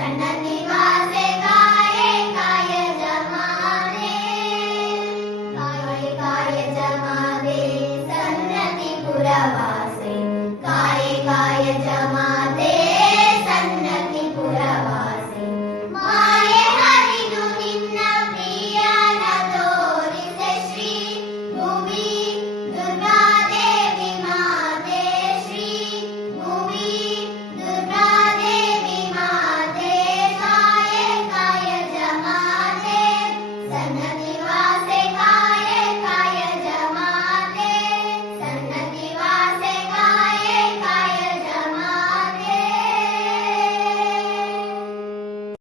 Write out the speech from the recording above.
ಕಣ್ಣಲ್ಲಿ